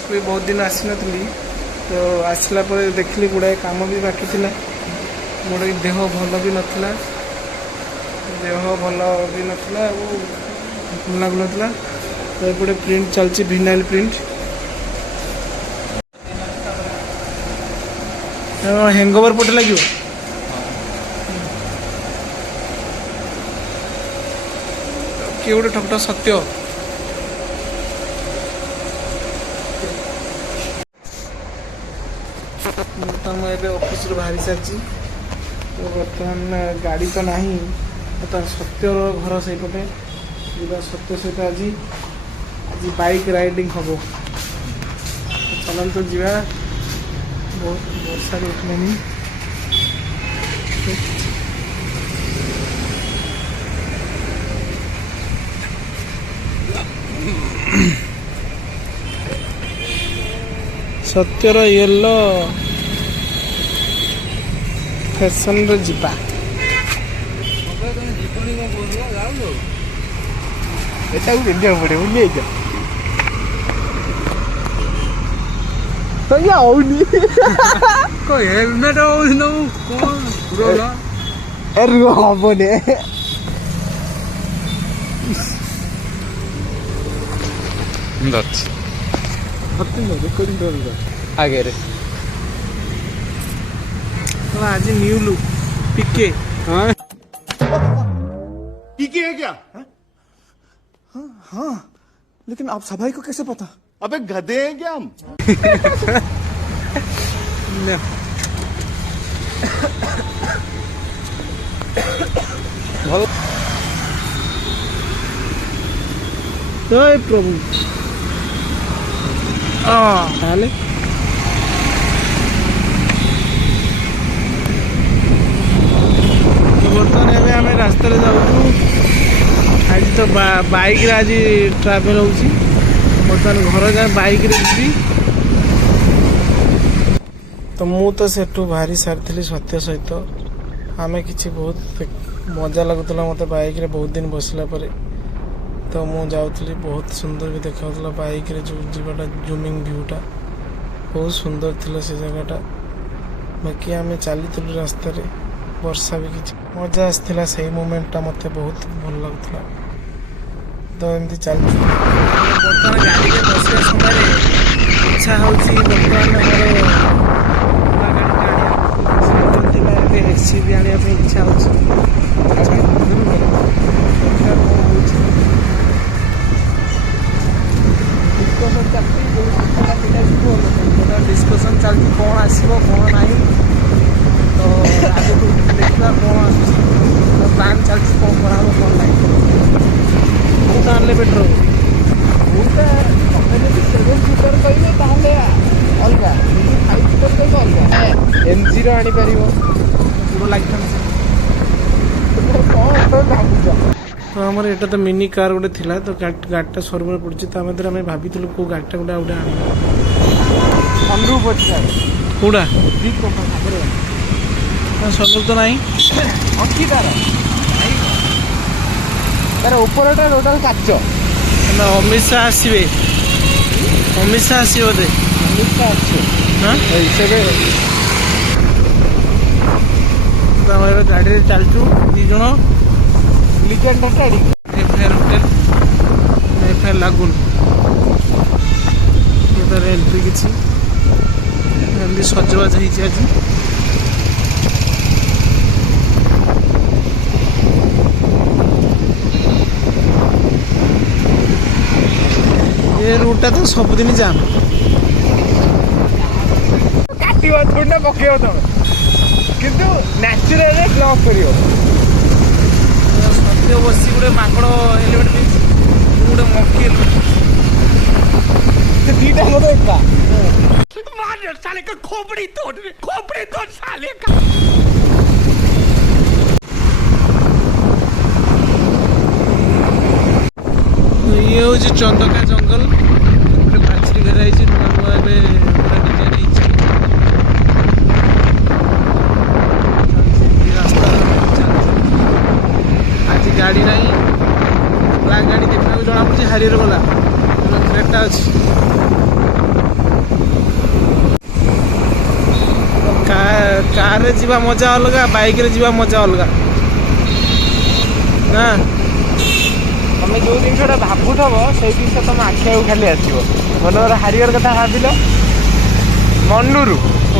को भी बहुत दिन आसी नी तो आसला देखली गुड़ाए काम भी बाकी थिला मोर देह भल भी नथिला देह भल भी नथिला भल लगुनथला तो एपटे प्रिंट चलची विनाइल प्रिंट हैंगओवर पटे लगे किए गोटे ठकटा सत्य मुझे ऑफिस बाहरी सारी तो बर्तमान गाड़ी तो नहीं तो सत्यर घर से पटे सत्य सहित आज आज बाइक राइडिंग हम चलन तो जा बहुत वर्षा उठलानी सत्यर येलो फैशन जीपा पड़े हेलमेट हेबने आगे रे आज न्यू लुक पीके हाँ पीके है क्या? हाँ लेकिन आप सभाई को कैसे पता? अबे गधे हैं क्या हम? जय प्रभु बर्तमान एवं आम रास्तार जाऊँ आज तो बाइक आज ट्रावेल होची बर्तमान घर जाए बाइक रे जी तो मु तो सेठू बाहरी सारी सत्य सहित आम कि बहुत मजा लगुला मत बाइक रे बहुत दिन बसला परे तो मु जाऊली बहुत सुंदर भी देखा बाइक रे जो जीवाटा जूमिंग व्यूटा बहुत सुंदर थिला से जगहटा बाकी आम चली रास्ता रे वर्षा भी किसी मजा आसला से मोमेंटा मत बहुत भल लगुला तो एमती चल बर्तमान गाड़ी के बसवा समय इच्छा होसी भी आने इच्छा डिस्कसन चलती कौन आसो कौन ना तो आगे देखा कौन आस प्लान चलती कौन करा कौन ना कौन आनले बेटर सेवेन सीटर कहे अलग 5 सीटर कहे अलग एमजी आनीपर पूरा लगे तो आमर एटा तो मिनी कार गोटे थिला तो गाड़ीटा शोरूम में पड़ी तो आम भाभी कौ गाड़ीटा गोटे गोटे अनुरूप कौटा सनुप तो नहीं अच्छी तार ऊपर टोटाल काच अमित शाह आसवे अमित शाह आस बोधे अमित शाह तो गाड़ी चलचु दीज एफआईआर होटेल एफआईआर लागुन एंट्री किसी एमती सजबाज होती आज ये रूटा तो सबुदिन जाम थोड़ा पकेब तुम किंतु नेचुरल ब्लॉक करियो सत्य बसी गोटे माकड़ हेलमेट पिंधि गोटे मक्खी हेलमेट दीटा मत एका मार साले का खोपड़ी तोड़ साले का ये हूँ चंदका जंगल गोटे बाछरी घेराई नुआ नुआ रास्ता आज गाड़ी नहीं ब्लैक गाड़ी देखा जना पड़ी हारी गला क्रेटा अच्छी रे जीवा मजा अलगा बाइक रे जीवा मजा अलगा ना ତମେ ଯୋଉ ଜିନିଷଟା ଭାବୁଥବ ସେଇ ଜିନିଷ ତମ ଆଖିଆକୁ ଖାଲି ଆସିବ। ମନେକର ହାରିଅର କଥା ଭାବିଲ ମନରୁ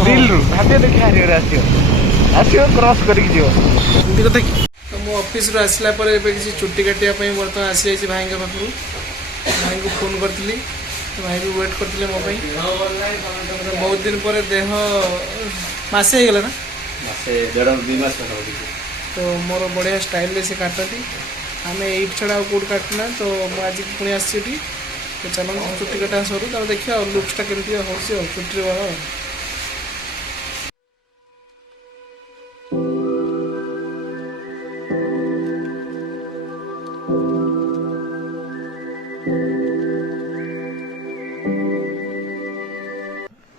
ଦିଲରୁ ଭାବିବ ଦେଖି ହାରିଅର ଆସିବ କ୍ରସ୍ କରିକି ଯିବ। ଏମିତି କଥା କି ତ ମୁଁ ଅଫିସରୁ ଆସିଲା ପରେ ଏବେ କିଛି ଚୁଟି କାଟିବା ପାଇଁ ବର୍ତ୍ତମାନ ଆସିଯାଇଛି ଭାଇଙ୍କ ପାଖରୁ। ଭାଇଙ୍କୁ ଫୋନ୍ କରିଥିଲି ଭାଇ ବି ୱେଟ୍ କରିଥିଲେ ମୋ ପାଇଁ। ବହୁତ ଦିନ ପରେ ଦେହ ମାସେ ହେଇଗଲା ନା ତ ମୋର ବଢ଼ିଆ ଷ୍ଟାଇଲରେ ସେ କାଟନ୍ତି। ଆମେ ଏଇଠି ଛଡ଼ା ଆଉ କେଉଁଠି କାଟୁନା ତ ମୁଁ ଆଜି ପୁଣି ଆସିଛି ଏଠି ତ ଚାଲନ୍ତୁ ଚୁଟି କାଟା ସରୁ ତାପରେ ଦେଖିବା ଆଉ ଲୁକ୍ସଟା କେମିତି ହେଉଛି ଆଉ ଚୁଟିରେ ବାଳ ଆଉ।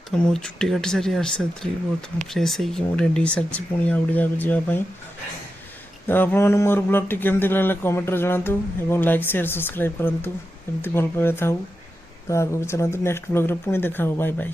ତ ମୁଁ ଚୁଟି କାଟି ସାରି ଆସିସାରିଥିଲି ବହୁତ ଫ୍ରେଶ୍ ହେଇକି ମୁଁ ରେଡ଼ି ହେଇସାରିଛି ପୁଣି ଆଉ ଗୋଟେ ଜାଗାକୁ ଯିବା ପାଇଁ। ତ ଆପଣମାନଙ୍କୁ ମୋର ବ୍ଲଗ୍ଟି କେମିତି ଲାଗିଲା କମେଣ୍ଟରେ ଜଣାନ୍ତୁ ଏବଂ ଲାଇକ୍ ସେୟାର ସବସ୍କ୍ରାଇବ୍ କରନ୍ତୁ। ଏମିତି ଭଲ ପାଇବା ଥାଉ ତ ଆଗକୁ ଚାଲନ୍ତୁ ନେକ୍ସଟ ବ୍ଲଗ୍ରେ ପୁଣି ଦେଖା ହେବ ବାଇ ବାଇ।